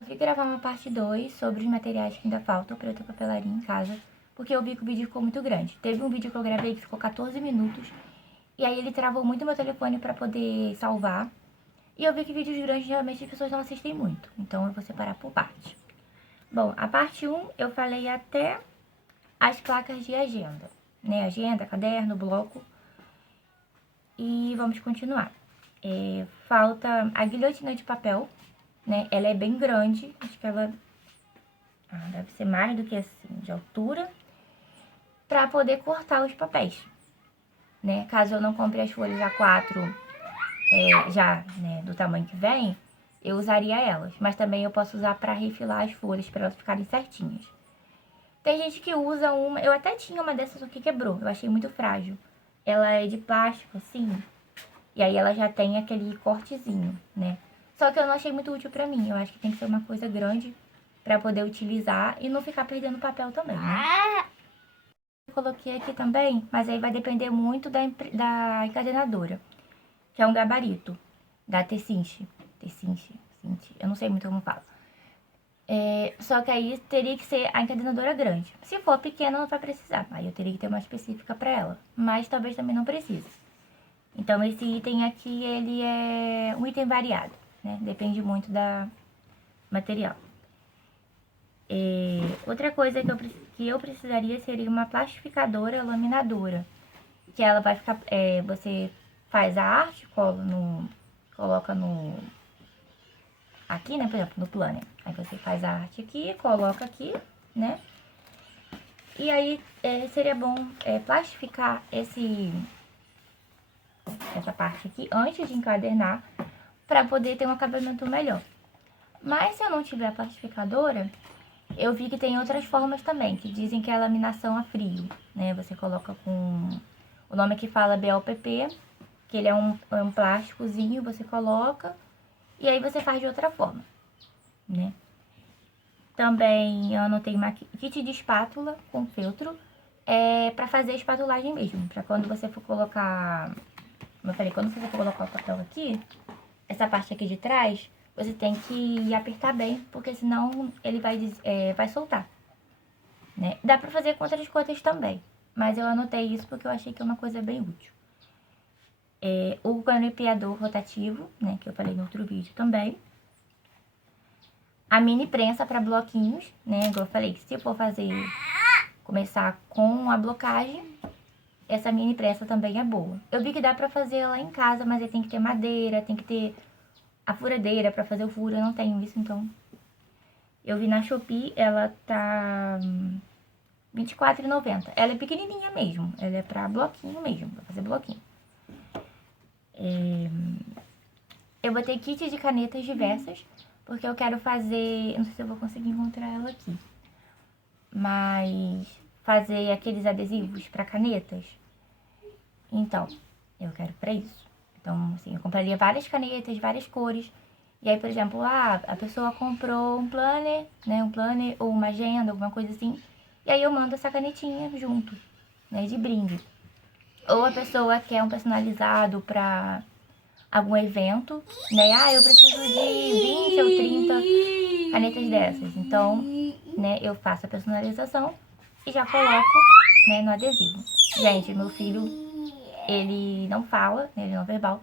Vou gravar uma parte 2 sobre os materiais que ainda faltam para eu ter papelaria em casa, porque eu vi que o vídeo ficou muito grande. Teve um vídeo que eu gravei que ficou 14 minutos, e aí ele travou muito meu telefone para poder salvar. E eu vi que vídeos grandes geralmente as pessoas não assistem muito, então eu vou separar por parte. Bom, a parte 1 eu falei até as placas de agenda, né? Agenda, caderno, bloco. E vamos continuar. Falta a guilhotina de papel, né? Ela é bem grande, acho que ela deve ser mais do que assim, de altura, para poder cortar os papéis, né? Caso eu não compre as folhas A4 já, né, do tamanho que vem, eu usaria elas. Mas também eu posso usar para refilar as folhas, para elas ficarem certinhas. Tem gente que usa uma... Eu até tinha uma dessas, só que quebrou. Eu achei muito frágil. Ela é de plástico, assim. E aí ela já tem aquele cortezinho, né? Só que eu não achei muito útil pra mim. Eu acho que tem que ser uma coisa grande pra poder utilizar e não ficar perdendo papel também, né? Eu coloquei aqui também, mas aí vai depender muito da encadenadora, que é um gabarito da Tessinche. Tessinche, eu não sei muito como fala. Só que aí teria que ser a encadenadora grande. Se for pequena, não vai precisar. Aí eu teria que ter uma específica pra ela. Mas talvez também não precise. Então, esse item aqui, ele é um item variado, né? Depende muito da material. Outra coisa que eu precisaria seria uma plastificadora laminadora. Que ela vai ficar... você faz a arte, coloca no... Aqui, né? Por exemplo, no planner. Aí você faz a arte aqui, coloca aqui, né? E aí, seria bom plastificar essa parte aqui antes de encadernar, para poder ter um acabamento melhor. Mas se eu não tiver plastificadora, eu vi que tem outras formas também, que dizem que é a laminação a frio, né? Você coloca com... O nome aqui fala BOPP, que ele é um plásticozinho, você coloca, e aí você faz de outra forma, né? Também eu anotei kit de espátula com feltro, pra fazer a espatulagem mesmo, pra quando você for colocar... Como eu falei, quando você for colocar o papel aqui, essa parte aqui de trás, você tem que apertar bem, porque senão ele vai soltar, né? Dá pra fazer com outras coisas também, mas eu anotei isso porque eu achei que é uma coisa bem útil. O grampeador rotativo, né, que eu falei no outro vídeo também. A mini prensa para bloquinhos, né, igual eu falei, se for começar com a blocagem, essa mini prensa também é boa. Eu vi que dá pra fazer ela em casa, mas aí tem que ter madeira, tem que ter a furadeira pra fazer o furo, eu não tenho isso, então... Eu vi na Shopee, ela tá R$24,90. Ela é pequenininha mesmo, ela é pra bloquinho mesmo, pra fazer bloquinho. Eu vou ter kit de canetas diversas, porque eu quero fazer... Eu não sei se eu vou conseguir encontrar ela aqui. Mas fazer aqueles adesivos pra canetas. Então, eu quero pra isso. Então, assim, eu compraria várias canetas, várias cores. E aí, por exemplo, a pessoa comprou um planner, né? Um planner ou uma agenda, alguma coisa assim. E aí eu mando essa canetinha junto, né? De brinde. Ou a pessoa quer um personalizado pra algum evento, né? Eu preciso de 20 ou 30 canetas dessas. Então, né, eu faço a personalização e já coloco, né, no adesivo. Gente, meu filho, ele não fala, né, ele não é verbal,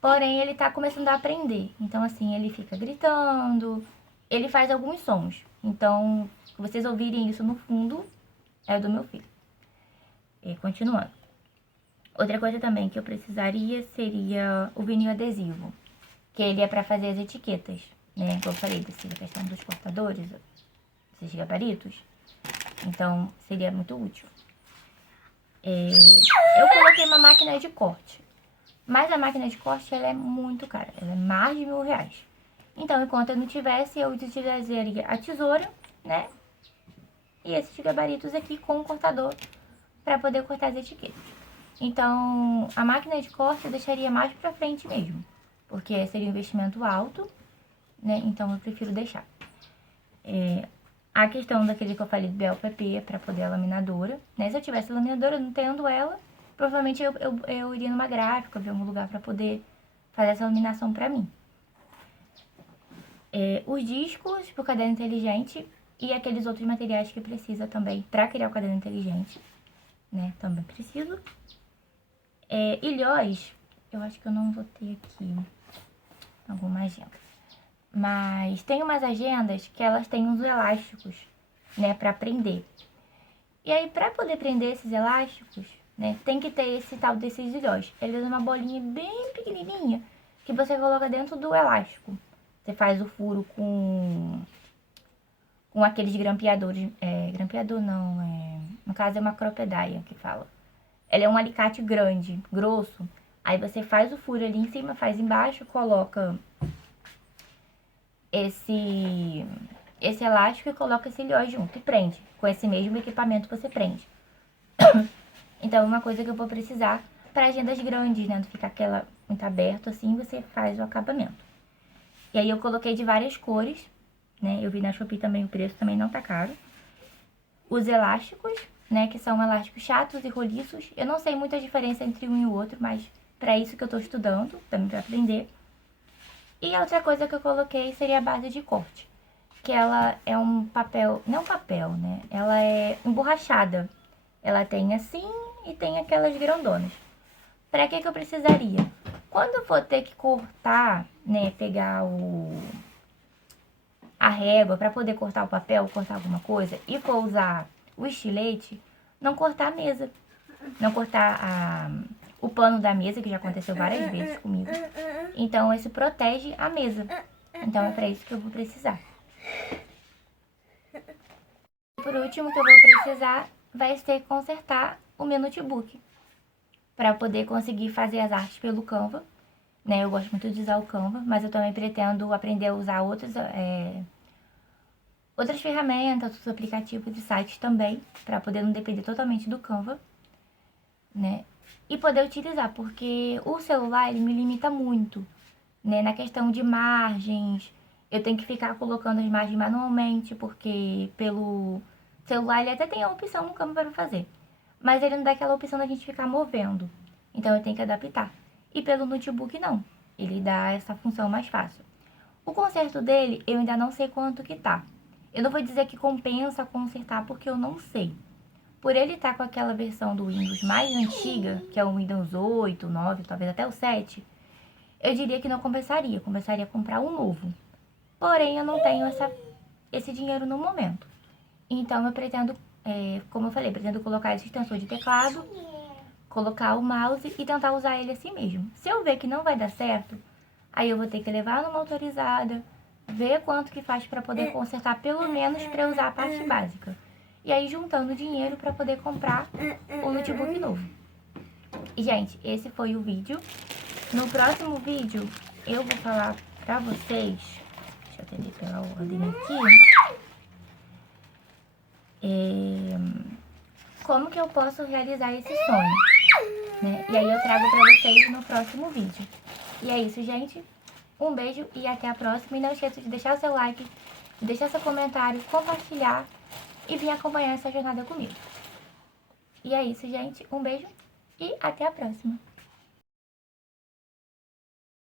porém ele tá começando a aprender. Então, assim, ele fica gritando, ele faz alguns sons. Então, se vocês ouvirem isso no fundo, é do meu filho. E continuando. Outra coisa também que eu precisaria seria o vinil adesivo, que ele é para fazer as etiquetas, né? Como eu falei, dessa questão dos cortadores, esses gabaritos. Então, seria muito útil. Eu coloquei uma máquina de corte, mas a máquina de corte ela é muito cara, ela é mais de R$1.000. Então, enquanto eu não tivesse, eu utilizaria a tesoura, né? E esses gabaritos aqui com o cortador para poder cortar as etiquetas. Então, a máquina de corte eu deixaria mais pra frente mesmo, porque seria um investimento alto, né? Então, eu prefiro deixar. A questão daquele que eu falei do BLPP para poder a laminadora, né? Se eu tivesse a laminadora, não tendo ela, provavelmente eu iria numa gráfica, ver algum lugar para poder fazer essa laminação para mim. os discos pro caderno inteligente e aqueles outros materiais que precisa também para criar o caderno inteligente, né? Também preciso. Ilhóis, eu acho que eu não vou ter aqui alguma agenda. Mas tem umas agendas que elas têm uns elásticos, né, para prender. E aí, para poder prender esses elásticos, né, tem que ter esse tal desses ilhóis. Eles é uma bolinha bem pequenininha que você coloca dentro do elástico. Você faz o furo com aqueles grampeadores. Grampeador não, no caso é uma cropedaia que fala. Ela é um alicate grande, grosso. Aí você faz o furo ali em cima, faz embaixo, coloca esse elástico e coloca esse ilhós junto e prende. Com esse mesmo equipamento você prende. Então, é uma coisa que eu vou precisar para agendas grandes, né? Não ficar aquela muito aberto assim, você faz o acabamento. E aí eu coloquei de várias cores, né? Eu vi na Shopee também, o preço também não tá caro. Os elásticos, né? Que são elásticos chatos e roliços. Eu não sei muita diferença entre um e o outro, mas para isso que eu tô estudando, também para aprender. E a outra coisa que eu coloquei seria a base de corte. Que ela é um papel, não papel, né? Ela é emborrachada. Ela tem assim e tem aquelas grandonas. Para que eu precisaria? Quando eu for ter que cortar, né, pegar a régua para poder cortar o papel, cortar alguma coisa, e for usar o estilete, não cortar a mesa. Não cortar o pano da mesa, que já aconteceu várias vezes comigo. Então, esse protege a mesa. Então, é para isso que eu vou precisar. Por último, que eu vou precisar vai ser consertar o meu notebook. Para poder conseguir fazer as artes pelo Canva. Né? Eu gosto muito de usar o Canva, mas eu também pretendo aprender a usar outras ferramentas, outros aplicativos de sites também, para poder não depender totalmente do Canva, né? E poder utilizar, porque o celular ele me limita muito, né? Na questão de margens, eu tenho que ficar colocando as margens manualmente, porque pelo celular ele até tem a opção no Canva para fazer, mas ele não dá aquela opção da gente ficar movendo, então eu tenho que adaptar. E pelo notebook não, ele dá essa função mais fácil. O conserto dele eu ainda não sei quanto que tá. Eu não vou dizer que compensa consertar porque eu não sei. Por ele estar com aquela versão do Windows mais antiga, que é o Windows 8, 9, talvez até o 7, eu diria que não compensaria. Compensaria a comprar um novo. Porém, eu não tenho esse dinheiro no momento. Então, eu pretendo, como eu falei, pretendo colocar esse extensor de teclado, colocar o mouse e tentar usar ele assim mesmo. Se eu ver que não vai dar certo, aí eu vou ter que levar numa autorizada, ver quanto que faz para poder consertar, pelo menos para usar a parte básica. E aí juntando dinheiro para poder comprar o notebook novo. E, gente, esse foi o vídeo. No próximo vídeo, eu vou falar pra vocês... Deixa eu atender pela ordem aqui. Como que eu posso realizar esse sonho, né? E aí eu trago pra vocês no próximo vídeo. E é isso, gente. Um beijo e até a próxima. E não esqueça de deixar o seu like, deixar seu comentário, compartilhar e vir acompanhar essa jornada comigo. E é isso, gente. Um beijo e até a próxima.